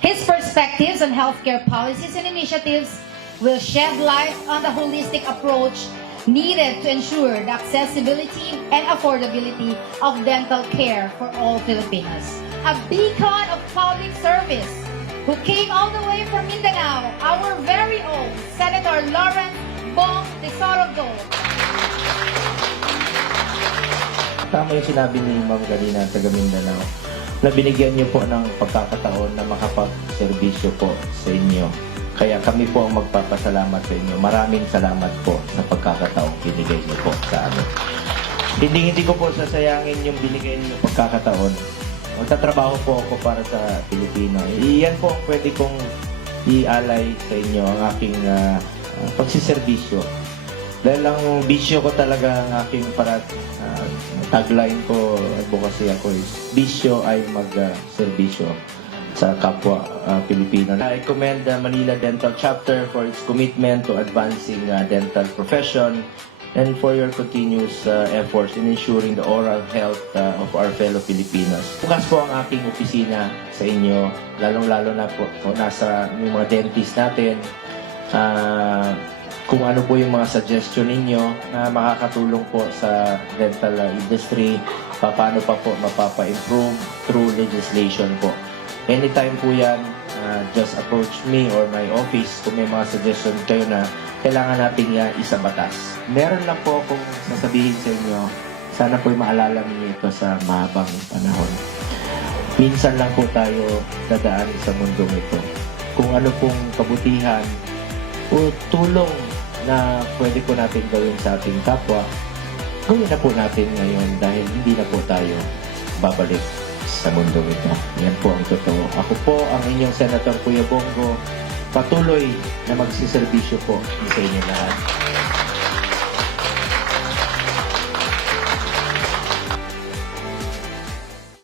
His perspectives on healthcare policies and initiatives will shed light on the holistic approach needed to ensure the accessibility and affordability of dental care for all Filipinos. A beacon of public service who came all the way from Mindanao, our very own Senator Lawrence Bong Tesoro Tama yung sinabi ni Ma'am kanina, taga Mindanao, na binigyan niyo po ng pagkakataon na makapag-serbisyo po sa inyo. Kaya kami po ang magpapasalamat sa inyo. Maraming salamat po sa pagkakataong binigay niyo po sa amin. Hindi hindi ko po sasayangin yung binigay niyo pagkakataon. Magtatrabaho po ako para sa Pilipino. Iyan po ang pwede kong ialay sa inyo ang aking ah, pagsiservisyo. Dahil ang bisyo ko talaga ang aking parat ah, tagline ko advocacy ako is bisyo ay mag-serbisyo sa kapwa ah, Pilipino. I commend the Manila Dental Chapter for its commitment to advancing ah, dental profession and for your continuous ah, efforts in ensuring the oral health ah, of our fellow Filipinos. Bukas po ang aking opisina sa inyo, lalong-lalo na po kung nasa yung mga dentist natin, Ah, kung ano po yung mga suggestion ninyo na makakatulong po sa dental uh, industry, pa- paano pa po mapapa-improve through legislation po. Anytime po yan, uh, just approach me or my office kung may mga suggestion kayo na kailangan natin yan isa batas. Meron lang po akong sasabihin sa inyo, sana po maalala niyo ito sa mahabang panahon. Minsan lang po tayo dadaan sa mundong ito. Kung ano pong kabutihan o tulong na pwede po natin gawin sa ating kapwa, gawin na po natin ngayon dahil hindi na po tayo babalik sa mundo ito. Yan po ang totoo. Ako po ang inyong Senator Kuya Bongo, patuloy na magsiservisyo po sa inyo lahat.